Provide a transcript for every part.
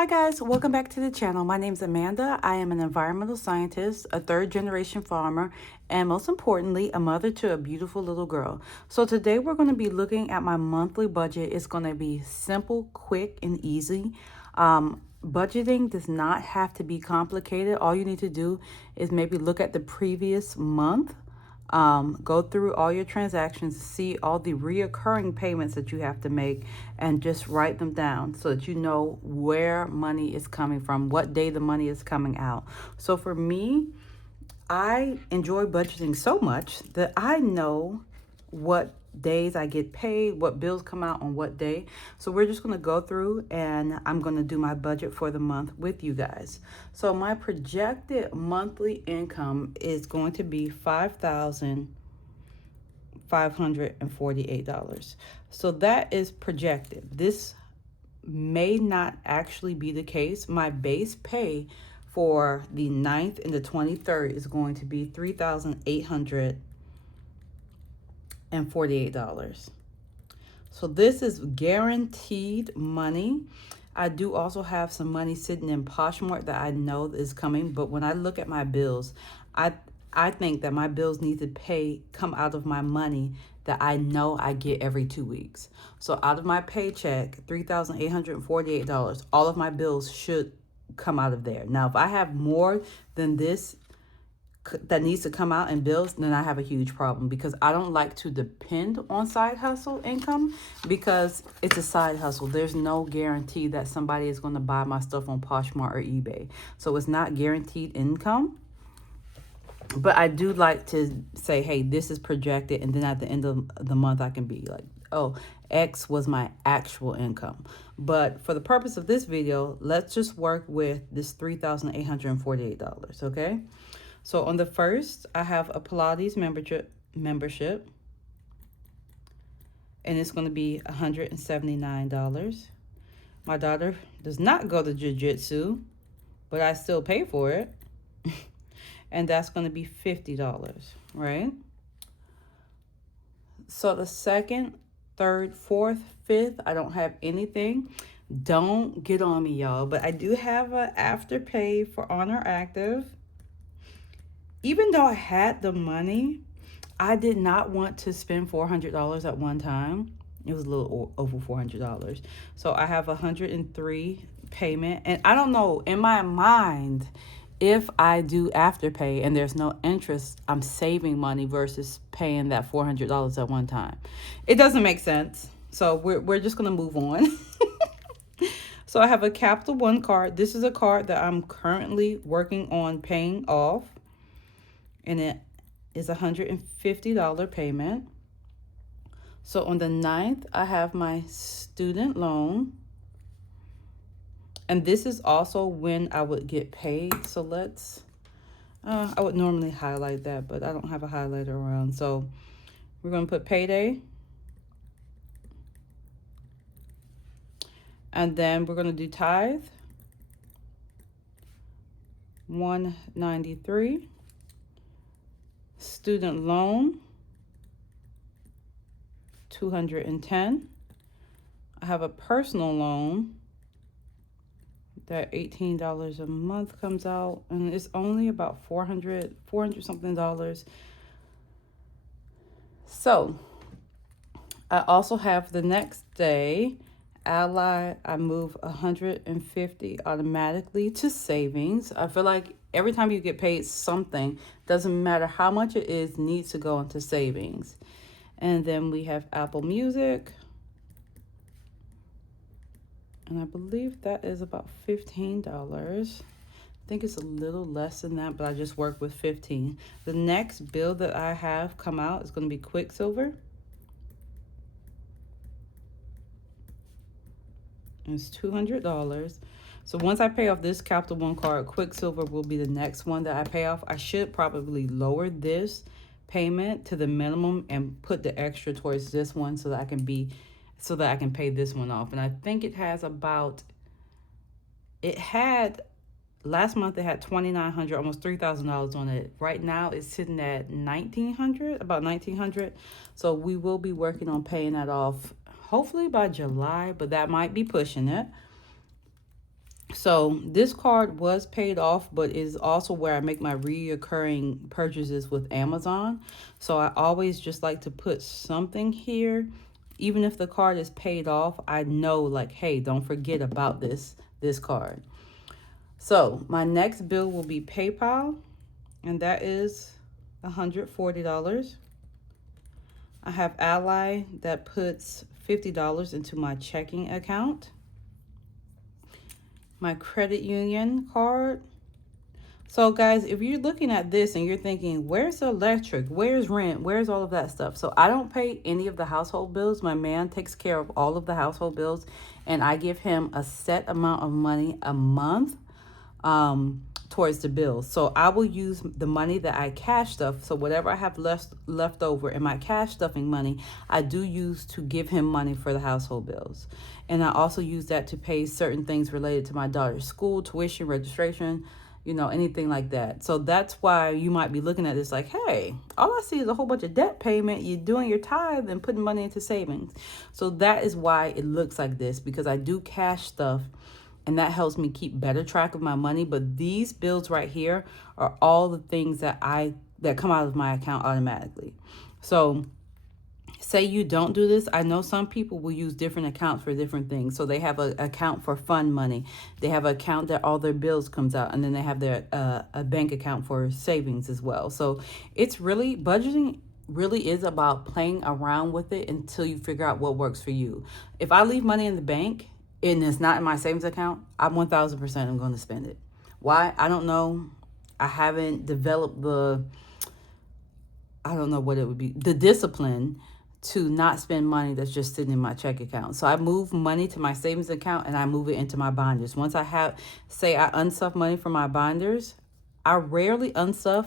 Hi guys, welcome back to the channel. My name is Amanda. I am an environmental scientist, a third-generation farmer, and most importantly, a mother to a beautiful little girl. So today we're going to be looking at my monthly budget. It's going to be simple, quick, and easy. Budgeting does not have to be complicated. All you need to do is maybe look at the previous month. Go through all your transactions, see all the reoccurring payments that you have to make, and just write them down so that you know where money is coming from, what day the money is coming out. So for me, I enjoy budgeting so much that I know what days I get paid, what bills come out on what day. So we're just going to go through and I'm going to do my budget for the month with you guys. So my projected monthly income is going to be $5,548. So that is projected. This may not actually be the case. My base pay for the 9th and the 23rd is going to be $3,848. So this is guaranteed money. I do also have some money sitting in Poshmark that I know is coming, but when I look at my bills, I think that my bills need to come out of my money that I know I get every 2 weeks. So out of my paycheck, $3,848, all of my bills should come out of there. Now, if I have more than this that needs to come out in bills, then I have a huge problem, because I don't like to depend on side hustle income, because it's a side hustle. There's no guarantee that somebody is going to buy my stuff on Poshmark or eBay. So it's not guaranteed income. But I do like to say, hey, this is projected, and then at the end of the month I can be like, oh, X was my actual income. But for the purpose of this video, let's just work with this $3,848, okay? So on the first, I have a Pilates membership, and it's going to be $179. My daughter does not go to jiu-jitsu, but I still pay for it. And that's going to be $50, right? So the second, third, fourth, fifth, I don't have anything. Don't get on me, y'all, but I do have an Afterpay for Honor Active. Even though I had the money, I did not want to spend $400 at one time. It was a little over $400. So I have $103 payment. And I don't know, in my mind, if I do Afterpay and there's no interest, I'm saving money versus paying that $400 at one time. It doesn't make sense. So we're just going to move on. So I have a Capital One card. This is a card that I'm currently working on paying off. And it is $150 payment. So on the 9th, I have my student loan. And this is also when I would get paid. So let's, I would normally highlight that, but I don't have a highlighter around. So we're going to put payday. And then we're going to do tithe. $193. Student loan, $210. I have a personal loan that $18 a month comes out, and it's only about $400 something dollars. So I also have the next day, Ally, I move $150 automatically to savings. I feel like every time you get paid something, doesn't matter how much it is, needs to go into savings. And then we have Apple Music. And I believe that is about $15. I think it's a little less than that, but I just work with 15. The next bill that I have come out is going to be Quicksilver. It's $200. So once I pay off this Capital One card, Quicksilver will be the next one that I pay off. I should probably lower this payment to the minimum and put the extra towards this one so that I can pay this one off. And I think it has about, last month it had $2,900, almost $3,000 on it. Right now it's sitting at $1,900, about $1,900. So we will be working on paying that off hopefully by July, but that might be pushing it. So this card was paid off, but is also where I make my reoccurring purchases with Amazon. So I always just like to put something here. Even if the card is paid off, I know like, hey, don't forget about this card. So my next bill will be PayPal, and that is $140. I have Ally that puts $50 into my checking account. My credit union card. So guys, if you're looking at this and you're thinking, where's the electric, where's rent, where's all of that stuff? So I don't pay any of the household bills. My man takes care of all of the household bills, and I give him a set amount of money a month towards the bills. So I will use the money that I cash stuff. So whatever I have left over in my cash stuffing money, I do use to give him money for the household bills. And I also use that to pay certain things related to my daughter's school, tuition, registration, you know, anything like that. So that's why you might be looking at this like, hey, all I see is a whole bunch of debt payment. You're doing your tithe and putting money into savings. So that is why it looks like this, because I do cash stuff, and that helps me keep better track of my money. But these bills right here are all the things that come out of my account automatically. So say you don't do this. I know some people will use different accounts for different things. So they have an account for fund money. They have an account that all their bills comes out, and then they have their a bank account for savings as well. So it's really, budgeting really is about playing around with it until you figure out what works for you. If I leave money in the bank and it's not in my savings account, I'm 1000% I'm going to spend it. Why? I don't know. I haven't developed I don't know what it would be, the discipline to not spend money that's just sitting in my check account. So I move money to my savings account and I move it into my binders. Once I unstuff money from my binders, I rarely unstuff,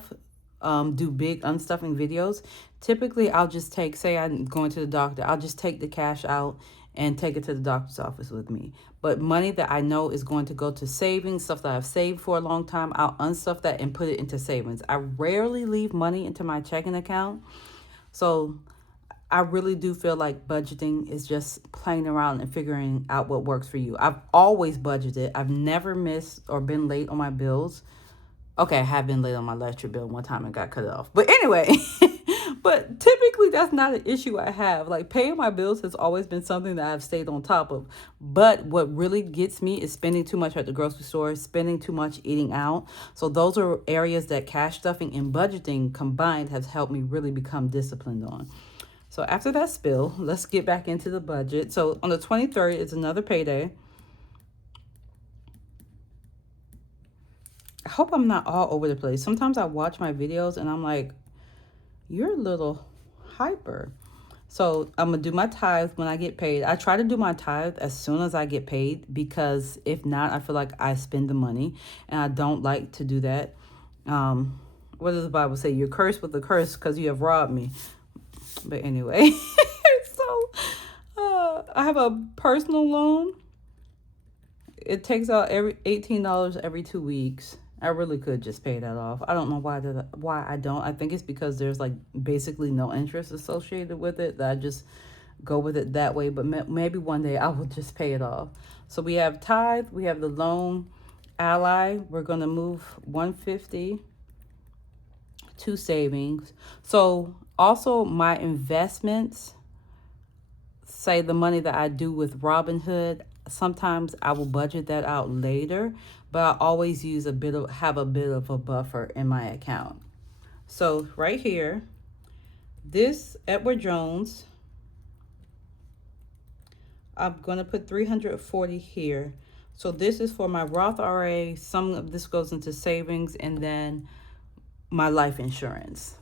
do big unstuffing videos. Typically, I'll just say I'm going to the doctor, I'll just take the cash out and take it to the doctor's office with me. But money that I know is going to go to savings, stuff that I've saved for a long time, I'll unstuff that and put it into savings. I rarely leave money into my checking account. So I really do feel like budgeting is just playing around and figuring out what works for you. I've always budgeted. I've never missed or been late on my bills. Okay, I have been late on my electric bill one time and got cut off. But anyway, but typically that's not an issue I have. Like, paying my bills has always been something that I've stayed on top of. But what really gets me is spending too much at the grocery store, spending too much eating out. So those are areas that cash stuffing and budgeting combined has helped me really become disciplined on. So after that spill, let's get back into the budget. So on the 23rd, it's another payday. I hope I'm not all over the place. Sometimes I watch my videos and I'm like, you're a little hyper. So I'm going to do my tithe when I get paid. I try to do my tithe as soon as I get paid, because if not, I feel like I spend the money, and I don't like to do that. What does the Bible say? You're cursed with a curse because you have robbed me. But anyway, so I have a personal loan. It takes out $18 every 2 weeks. I really could just pay that off. I don't know why I don't. I think it's because there's like basically no interest associated with it, that I just go with it that way. But maybe one day I will just pay it off. So we have tithe, we have the loan, Ally. We're going to move $150 to savings. So also my investments, say the money that I do with Robinhood, sometimes I will budget that out later, but I always have a bit of a buffer in my account. So right here, this Edward Jones, I'm going to put $340 here. So this is for my Roth IRA. Some of this goes into savings, and then my life insurance.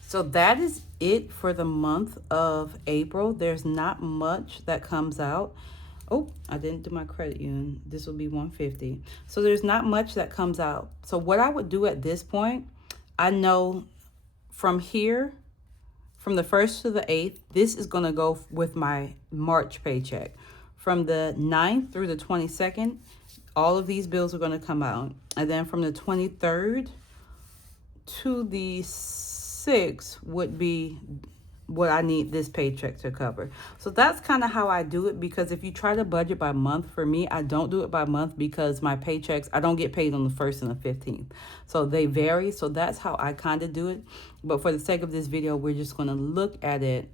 So that is it for the month of April. There's not much that comes out. Oh, I didn't do my credit union. This will be $150. So there's not much that comes out. So what I would do at this point, I know from here, from the 1st to the 8th, this is going to go with my March paycheck. From the 9th through the 22nd, all of these bills are going to come out. And then from the 23rd to the 6th would be what I need this paycheck to cover. So that's kind of how I do it, because if you try to budget by month, for me, I don't do it by month because my paychecks, I don't get paid on the 1st and the 15th. So they vary. So that's how I kind of do it. But for the sake of this video, we're just going to look at it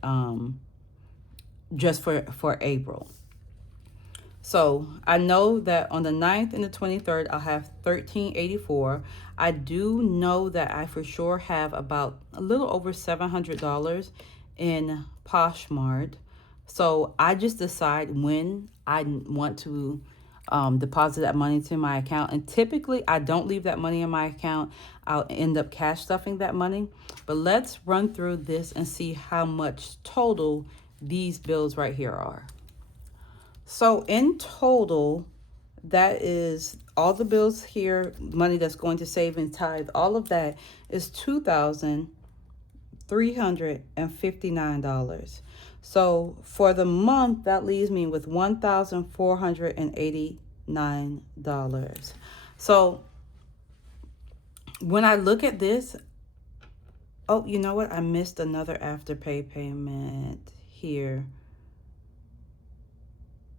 just for April. So I know that on the 9th and the 23rd, I'll have $13.84. I do know that I for sure have about a little over $700 in Poshmark. So I just decide when I want to deposit that money to my account. And typically I don't leave that money in my account. I'll end up cash stuffing that money. But let's run through this and see how much total these bills right here are. So in total, that is all the bills here, money that's going to save and tithe, all of that is $2,359. So for the month, that leaves me with $1,489. So when I look at this, oh, you know what? I missed another afterpay payment here.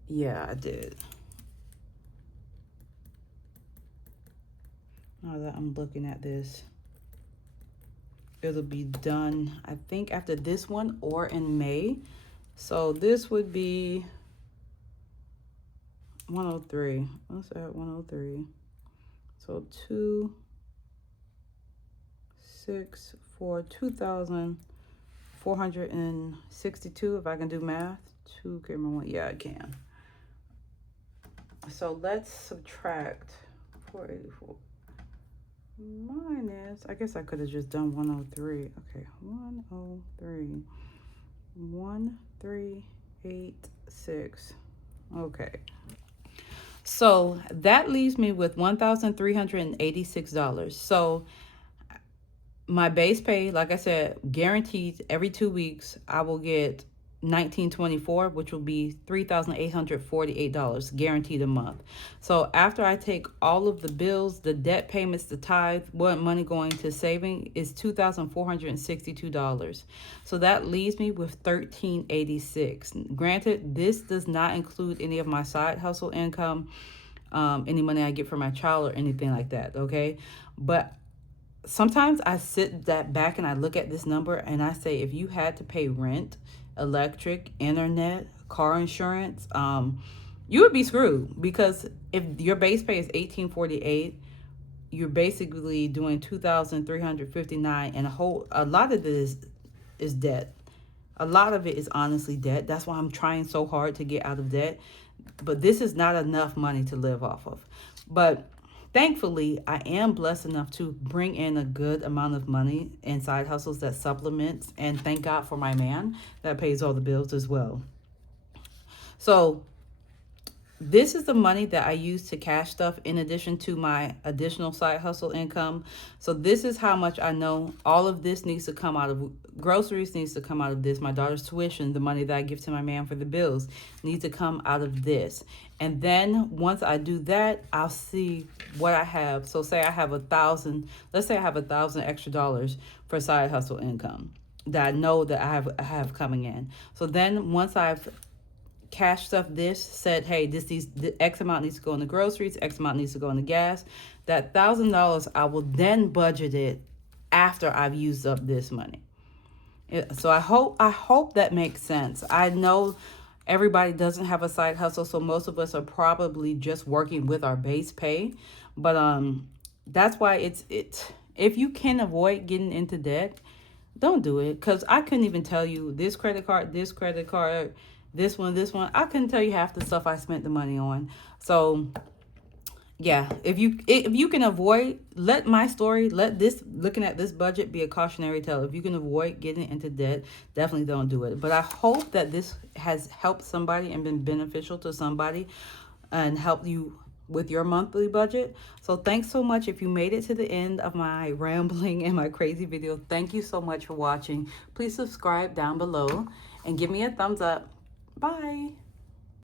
Yeah, I did. Now that I'm looking at this, it'll be done, I think, after this one or in May. So this would be 103. Let's add 103. So 2,462. If I can do math. 2, yeah, I can. So let's subtract 484 minus, I guess I could have just done 103. Okay, 103, 1386. Okay. So that leaves me with $1,386. So my base pay, like I said, guaranteed every 2 weeks, I will get $1,924, which will be $3,848 guaranteed a month. So after I take all of the bills, the debt payments, the tithe, what money going to saving is $2,462. So that leaves me with $1,386. Granted, this does not include any of my side hustle income, any money I get from my child or anything like that, okay? But sometimes I sit back and I look at this number and I say, if you had to pay rent, electric, internet, car insurance, you would be screwed, because if your base pay is $1,848, you're basically doing $2,359, and a lot of this is debt. A lot of it is honestly debt. That's why I'm trying so hard to get out of debt. But this is not enough money to live off of. But thankfully, I am blessed enough to bring in a good amount of money in side hustles that supplements, and thank God for my man that pays all the bills as well. So this is the money that I use to cash stuff in addition to my additional side hustle income. So this is how much I know all of this needs to come out of. Groceries needs to come out of this. My daughter's tuition, the money that I give to my man for the bills, needs to come out of this. And then once I do that, I'll see what I have. So say I have $1,000, let's say I have $1,000 extra dollars for side hustle income that I know that I have coming in. So then once I've cash stuff this, said, hey, the X amount needs to go in the groceries, X amount needs to go in the gas, that $1,000 I will then budget it after I've used up this money. So I hope that makes sense. I know everybody doesn't have a side hustle, so most of us are probably just working with our base pay. But that's why it's if you can avoid getting into debt, don't do it. Because I couldn't even tell you this credit card, this one. I couldn't tell you half the stuff I spent the money on. So yeah, if you can avoid, let this looking at this budget be a cautionary tale. If you can avoid getting into debt, definitely don't do it. But I hope that this has helped somebody and been beneficial to somebody and helped you with your monthly budget. So thanks so much. If you made it to the end of my rambling and my crazy video, thank you so much for watching. Please subscribe down below and give me a thumbs up. Bye.